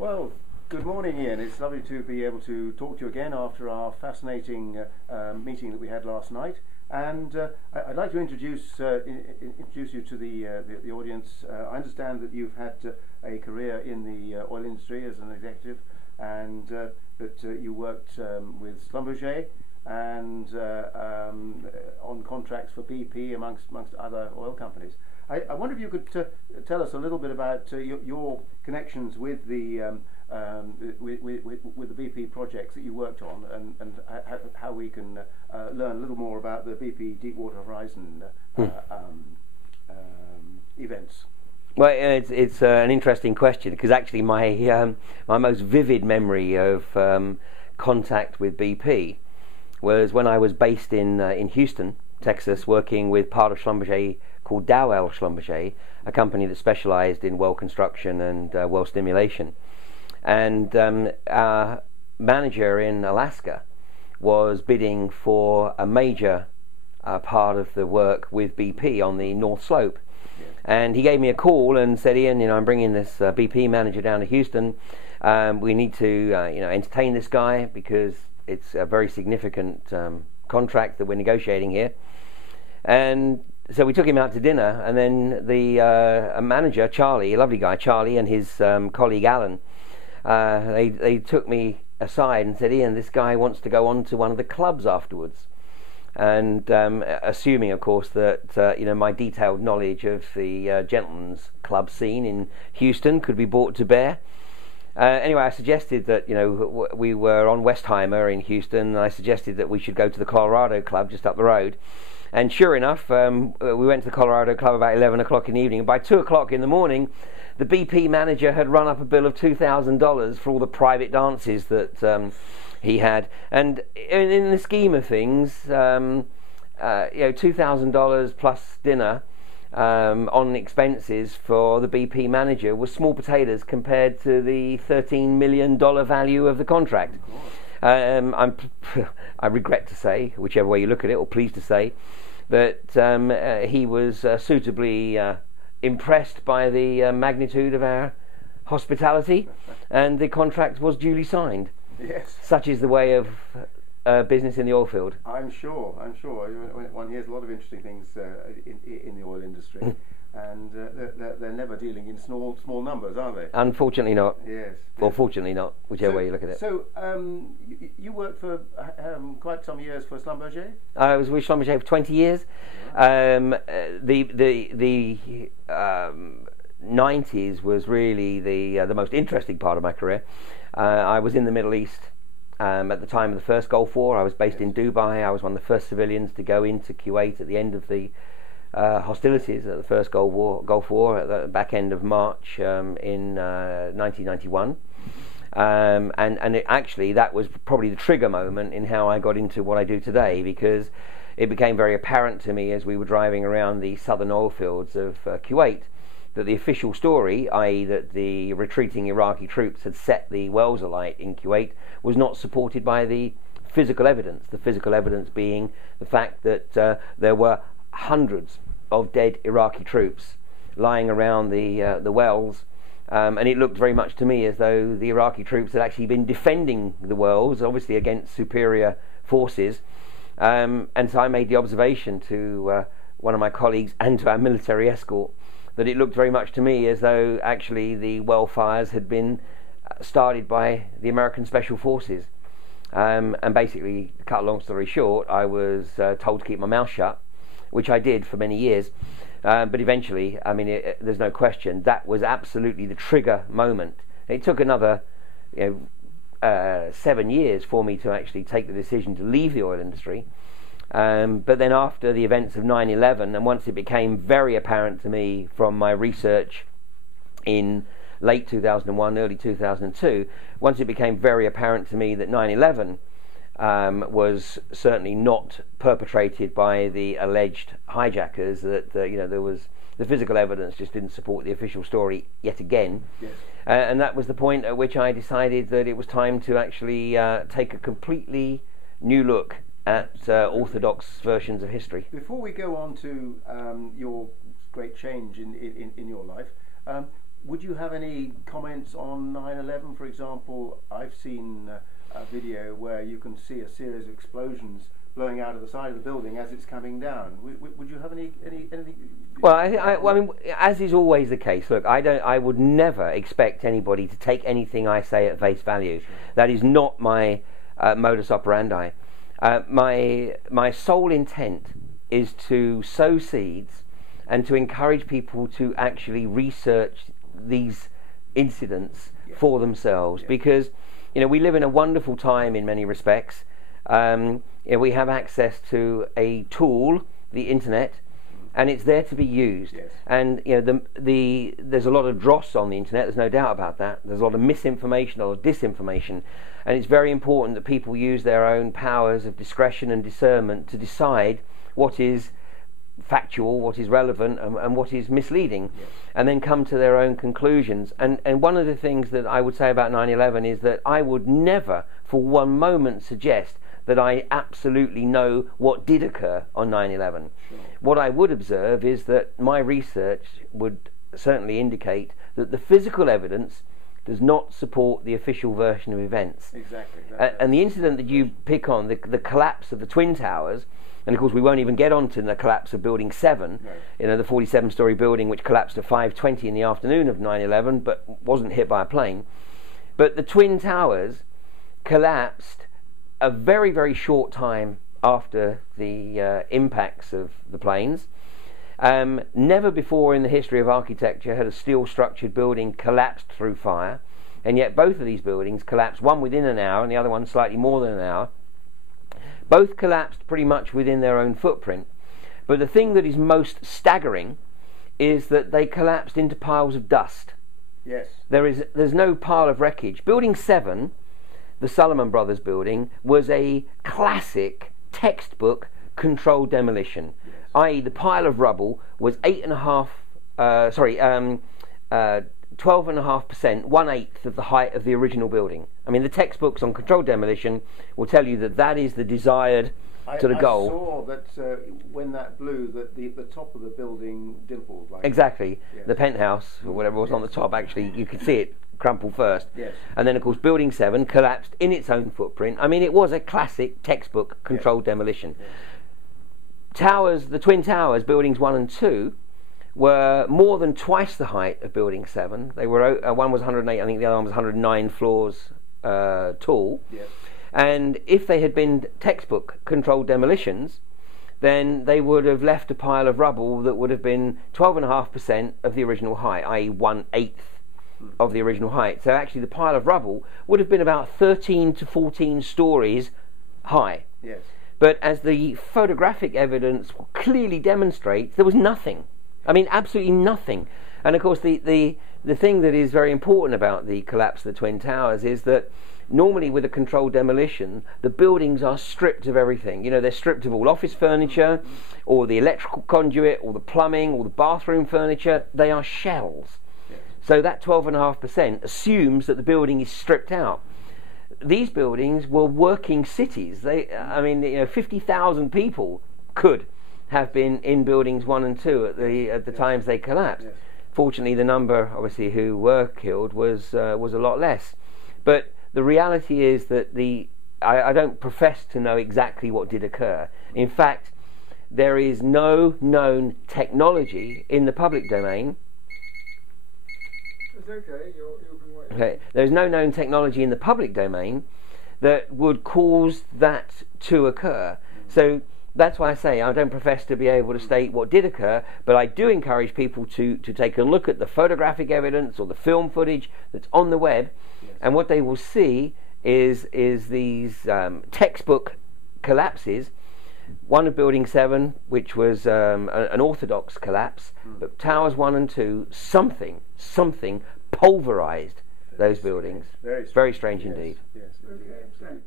Well, good morning, Ian. It's lovely to be able to talk to you again after our fascinating meeting that we had last night. And I'd like to introduce you to the audience. I understand that you've had a career in the oil industry as an executive, and that you worked with Schlumberger and on contracts for BP amongst other oil companies. I wonder if you could tell us a little bit about your connections with the with the BP projects that you worked on, and how we can learn a little more about the BP Deepwater Horizon events. Well, it's an interesting question, because actually my most vivid memory of contact with BP was when I was based in Houston, Texas, working with part of Schlumberger called Dow Schlumberger, a company that specialised in well construction and well stimulation. And our manager in Alaska was bidding for a major part of the work with BP on the North Slope. Yeah. And he gave me a call and said, "Ian, I'm bringing this BP manager down to Houston. We need to entertain this guy, because it's a very significant contract that we're negotiating here." And so we took him out to dinner, and then the manager, Charlie, a lovely guy, Charlie, and his colleague Alan, they took me aside and said, "Ian, this guy wants to go on to one of the clubs afterwards." And assuming, of course, that my detailed knowledge of the gentlemen's club scene in Houston could be brought to bear. Anyway, I suggested that we were on Westheimer in Houston, and I suggested that we should go to the Colorado Club just up the road. And sure enough, we went to the Colorado Club about 11 o'clock in the evening, and by 2 o'clock in the morning, the BP manager had run up a bill of $2,000 for all the private dances that he had. And in the scheme of things, $2,000 plus dinner on expenses for the BP manager was small potatoes compared to the $13 million value of the contract. I regret to say, whichever way you look at it, or pleased to say, that he was suitably impressed by the magnitude of our hospitality, and the contract was duly signed. Yes. Such is the way of business in the oil field. I'm sure. One hears a lot of interesting things in the oil industry. And they're never dealing in small numbers, are they? Unfortunately not. Yes. Or fortunately not, whichever way you look at it. So you worked for quite some years for Schlumberger? I was with Schlumberger for 20 years. Yeah. The 90s was really the most interesting part of my career. I was in the Middle East at the time of the first Gulf War. I was based in Dubai. I was one of the first civilians to go into Kuwait at the end of the hostilities at the first Gulf War at the back end of March in 1991, and actually that was probably the trigger moment in how I got into what I do today, because it became very apparent to me as we were driving around the southern oil fields of Kuwait that the official story, i.e. that the retreating Iraqi troops had set the wells alight in Kuwait, was not supported by the physical evidence. The physical evidence being the fact that there were hundreds of dead Iraqi troops lying around the wells, and it looked very much to me as though the Iraqi troops had actually been defending the wells, obviously against superior forces, and so I made the observation to one of my colleagues and to our military escort that it looked very much to me as though actually the well fires had been started by the American Special Forces. And basically, to cut a long story short, I was told to keep my mouth shut, which I did for many years, but eventually, there's no question, that was absolutely the trigger moment. It took another 7 years for me to actually take the decision to leave the oil industry, but then after the events of 9/11, and once it became very apparent to me from my research in late 2001, early 2002, once it became very apparent to me that 9/11 was certainly not perpetrated by the alleged hijackers, that there was the physical evidence just didn't support the official story yet again. Yes. And that was the point at which I decided that it was time to actually take a completely new look at orthodox versions of history. Before we go on to your great change in your life, Would you have any comments on 9/11, for example? I've seen a video where you can see a series of explosions blowing out of the side of the building as it's coming down. Would you have anything? Well, I mean, as is always the case. Look, I would never expect anybody to take anything I say at face value. Sure. That is not my modus operandi. My sole intent is to sow seeds and to encourage people to actually research these incidents for themselves, because we live in a wonderful time in many respects. We have access to a tool, the internet, and it's there to be used. Yes. And there's a lot of dross on the internet. There's no doubt about that. There's a lot of misinformation or disinformation, and it's very important that people use their own powers of discretion and discernment to decide what is factual, what is relevant, and what is misleading, and then come to their own conclusions. And one of the things that I would say about 9/11 is that I would never for one moment suggest that I absolutely know what did occur on 9/11. Sure. What I would observe is that my research would certainly indicate that the physical evidence does not support the official version of events. Exactly. And the incident that you pick on, the collapse of the Twin Towers, and of course we won't even get onto the collapse of Building 7, no. The 47-story building which collapsed at 5:20 in the afternoon of 9/11 but wasn't hit by a plane. But the Twin Towers collapsed a very, very short time after the impacts of the planes. Never before in the history of architecture had a steel-structured building collapsed through fire, and yet both of these buildings collapsed, one within an hour and the other one slightly more than an hour. Both collapsed pretty much within their own footprint. But the thing that is most staggering is that they collapsed into piles of dust. Yes. There's no pile of wreckage. Building 7, the Salomon Brothers building, was a classic textbook controlled demolition, yes. i.e. the pile of rubble was 12.5%, 1/8 of the height of the original building. I mean, the textbooks on controlled demolition will tell you that is the desired sort of goal. I saw that when that blew, that the top of the building dimpled. Exactly. Yes. The penthouse, or whatever was on the top, actually, you could see it crumple first. Yes. And then, of course, Building 7 collapsed in its own footprint. I mean, it was a classic textbook controlled demolition. Yes. Towers, the Twin Towers, Buildings 1 and 2, were more than twice the height of Building 7. They were one was 108, I think the other one was 109 floors tall. Yes. And if they had been textbook controlled demolitions, then they would have left a pile of rubble that would have been 12.5% of the original height, i.e. 1/8 of the original height. So actually the pile of rubble would have been about 13 to 14 stories high. Yes. But as the photographic evidence clearly demonstrates, there was nothing. I mean, absolutely nothing. And of course, the thing that is very important about the collapse of the Twin Towers is that normally with a controlled demolition, the buildings are stripped of everything. They're stripped of all office furniture, or the electrical conduit, or the plumbing, or the bathroom furniture. They are shells. Yes. So that 12.5% assumes that the building is stripped out. These buildings were working cities. 50,000 people could have been in buildings 1 and 2 at the times they collapsed. Yes. Fortunately, the number, obviously, who were killed was a lot less. But the reality is that I don't profess to know exactly what did occur. In fact, there is no known technology in the public domain. It's okay. You'll be waiting. Okay. There's no known technology in the public domain that would cause that to occur. So that's why I say I don't profess to be able to state what did occur, but I do encourage people to take a look at the photographic evidence or the film footage that's on the web, yes. And what they will see is these textbook collapses. One of Building 7, which was an orthodox collapse, but Towers 1 and 2, something pulverized those buildings. Very strange indeed. Yes, okay, thanks.